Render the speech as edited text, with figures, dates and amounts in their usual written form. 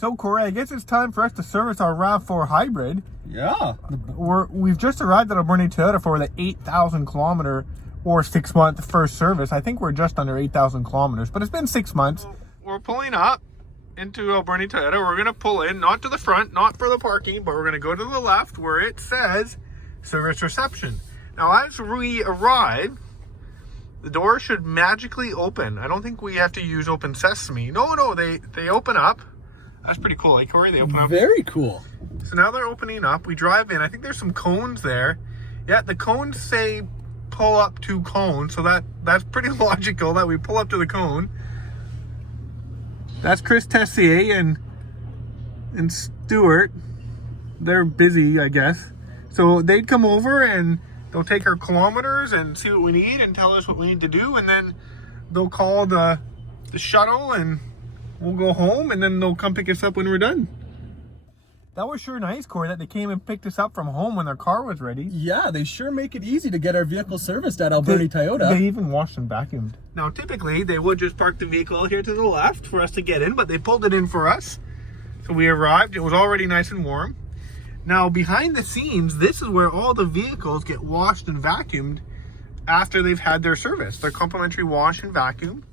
So Cory, I guess it's time for us to service our RAV4 Hybrid. Yeah. We've just arrived at Alberni Toyota for the 8,000 kilometer or 6 month first service. I think we're just under 8,000 kilometers, but it's been 6 months. We're pulling up into Alberni Toyota. We're gonna pull in, not to the front, not for the parking, but we're gonna go to the left where it says service reception. Now, as we arrive, the door should magically open. I don't think we have to use open sesame. No, they open up. That's pretty cool, eh, Cory? They open up. Very cool. So now they're opening up. We drive in. I think there's some cones there. Yeah, the cones say pull up to cone, so that's pretty logical that we pull up to the cone. That's Chris Tessier and Stuart. They're busy, I guess. So they'd come over and they'll take our kilometers and see what we need and tell us what we need to do, and then they'll call the shuttle and we'll go home, and then they'll come pick us up when we're done. That was sure nice, Cory, that they came and picked us up from home when their car was ready. Yeah, they sure make it easy to get our vehicle serviced at Alberni Toyota. They even washed and vacuumed. Now, typically, they would just park the vehicle here to the left for us to get in, but they pulled it in for us. So we arrived. It was already nice and warm. Now, behind the scenes, this is where all the vehicles get washed and vacuumed after they've had their service. Their complimentary wash and vacuum.